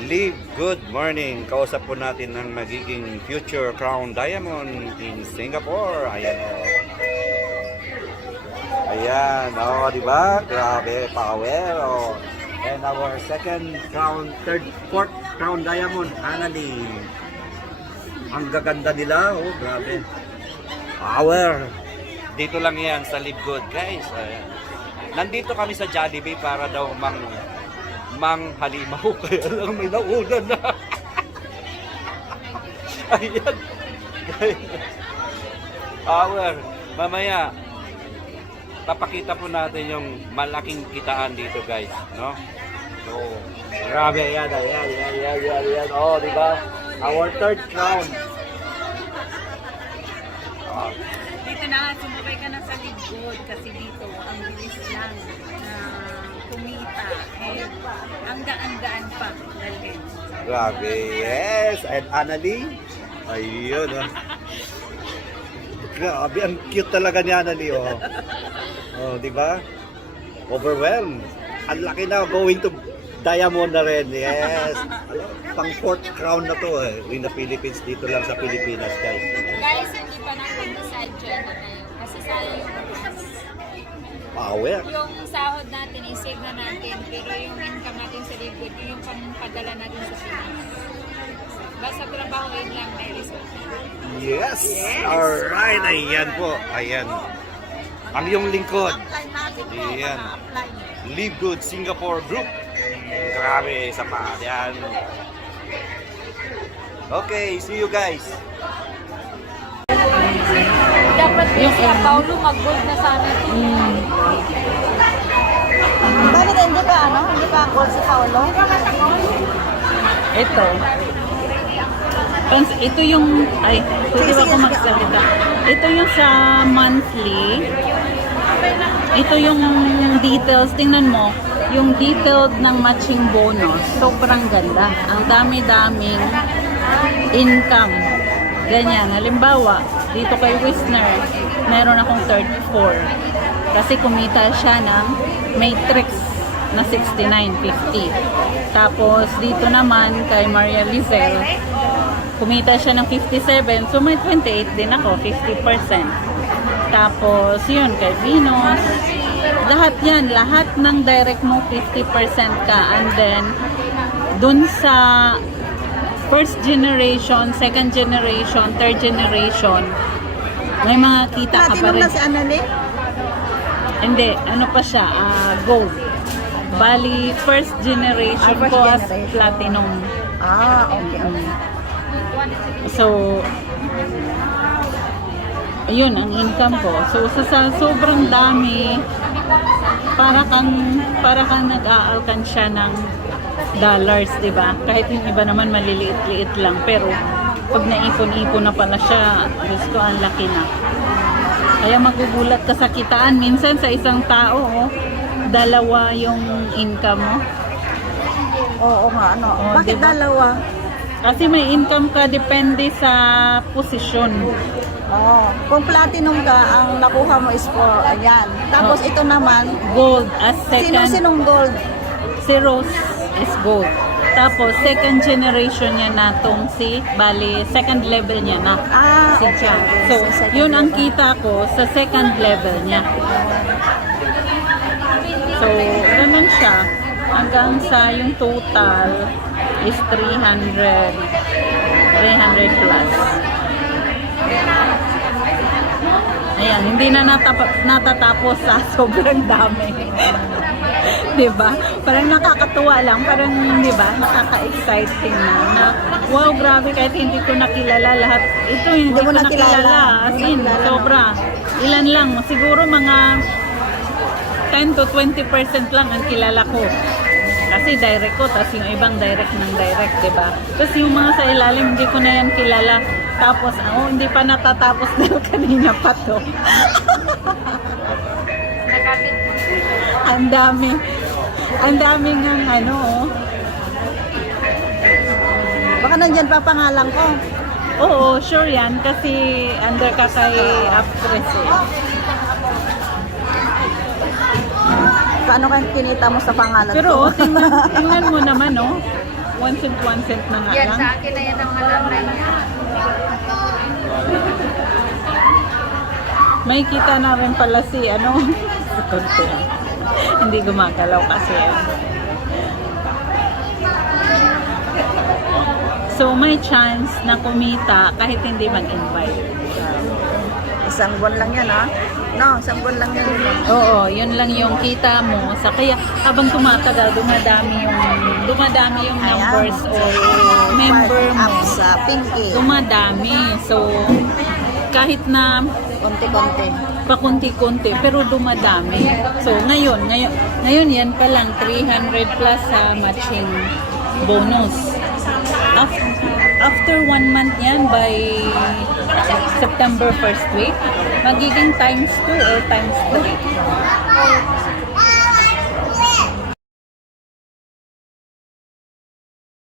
Live good morning. Kausap po natin ang magiging future crown diamond in Singapore. Ayan o. Ayan, o, diba? Grabe, power, o. And our second crown, fourth crown diamond, Annalyn. Ang gaganda nila, oh, grabe. Power. Dito lang yan sa Live Good, guys. Ayan. Nandito kami sa Jollibee para daw halimaw. Kaya lang may nauna na. Ayan. Power. Mamaya, papakita po natin yung malaking kitaan dito, guys. No? So, grabe. Ayan. Oh, diba? Our third crown. Dito na, sumabay ka na sa Ligod kasi dito ang bilis lang na kumita. Eh, ang gaan-gaan pa dalhin. Grabe, yes. And Annalyn. Ayun, ah. Grabe, ang cute talaga ni Annalyn, oh. Oh, di ba? Overwhelmed. Ang laki na, going to diamond na rin, yes. Alam, pang fourth crown na to, eh. In the Philippines, dito lang sa Pilipinas, guys. Guys, hindi pa natin decide dyan na tayo. Kasi sayang yung Power. yung sahod natin, i-save na natin. Pero yung income natin sa Ligod, yung pampadala natin sa Pinas. Basta trabaho yun lang, may result. Yes! Alright, ayan po. Ayan. Ang iyong lingkod. Ayan. Live Good Singapore Group. Grabe, isa pa. Ayan. Okay, see you guys. Dapat yung si Paulo mag-gold na sana. Bakit hindi ka, Hindi ka gold si Paolo? Ito. Ito yung, pwede ba ako magsalita? Ito yung sa monthly. Ito yung details. Tingnan mo, yung detailed ng matching bonus. Sobrang ganda. Ang dami-daming income. Ganyan. Halimbawa, dito kay Wisner, meron akong 34. Kasi kumita siya ng matrix na 69.50. Tapos dito naman kay Maria Lizel, kumita siya ng 57. So may 28 din ako, 50%. Tapos yun, kay Venus. Lahat yan, lahat ng direct mo 50% ka. And then, dun sa first generation, second generation, third generation, may mga kita ka pa Platinum rin. na si Annalyn? Hindi, ano pa siya, gold. Bali, first generation First ko as generation. platinum. Okay. So, ayun ang income ko. So, sa sobrang dami, para kang nag-aalkansya ng dollars, di ba? Kahit yung iba naman maliliit-liit lang. Pero, pag naipon-ipon na pala siya, gusto ang laki na. Kaya magugulat ka sa kitaan. Minsan sa isang tao, dalawa yung income mo. Oo nga, Oo, Bakit diba? dalawa? Kasi may income ka depende sa posisyon. Kung platinum ka, ang nakuha mo is for, ayan. Tapos ito naman, Gold as second. sinong gold? Si Rose is gold. Tapos second generation niya na tong bali second level niya na. Si Jan. So, yun ang kita ko sa second level niya. So, ganun siya. Hanggang sa yung total is 300 plus. Ayan, hindi na natatapos sa sobrang dami. Diba? Parang nakakatuwa lang, parang diba, nakaka-exciting na wow, grabe, kahit hindi ko nakilala lahat. Ito hindi ko nakilala. As in, sobra. Ilan lang, siguro mga 10 to 20% lang ang kilala ko. Kasi direct ko, tapos yung ibang direct ng direct, diba? Tapos yung mga sa ilalim, hindi ko na yan kilala. Tapos, hindi pa natatapos dahil kanina pa to. Ang dami. Ang dami ng Baka nandyan pa pangalan ko. Oo, sure yan. Kasi under ka kay actress eh. Paano ka kinita mo sa pangalan Pero ko? tingnan mo naman, no? 1 cent na nga Yan, lang. sa akin na yan ang alamay niya. May kita na rin pala si ano. Hindi gumagalaw kasi. So may chance na kumita kahit hindi mag-invite. Isang buwan lang yan, ha? No, isang buwan lang yan. Oo, yun lang yung kita mo. Sa kaya habang tumatagal, dumadami yung numbers o member mo. Up sa Pinky. Dumadami. So kahit na Konti-konti. pakunti-kunti pero dumadami. So ngayon yan pa lang 300 plus sa matching bonus. After 1 month yan by September 1st week, magiging times 2 or times 3.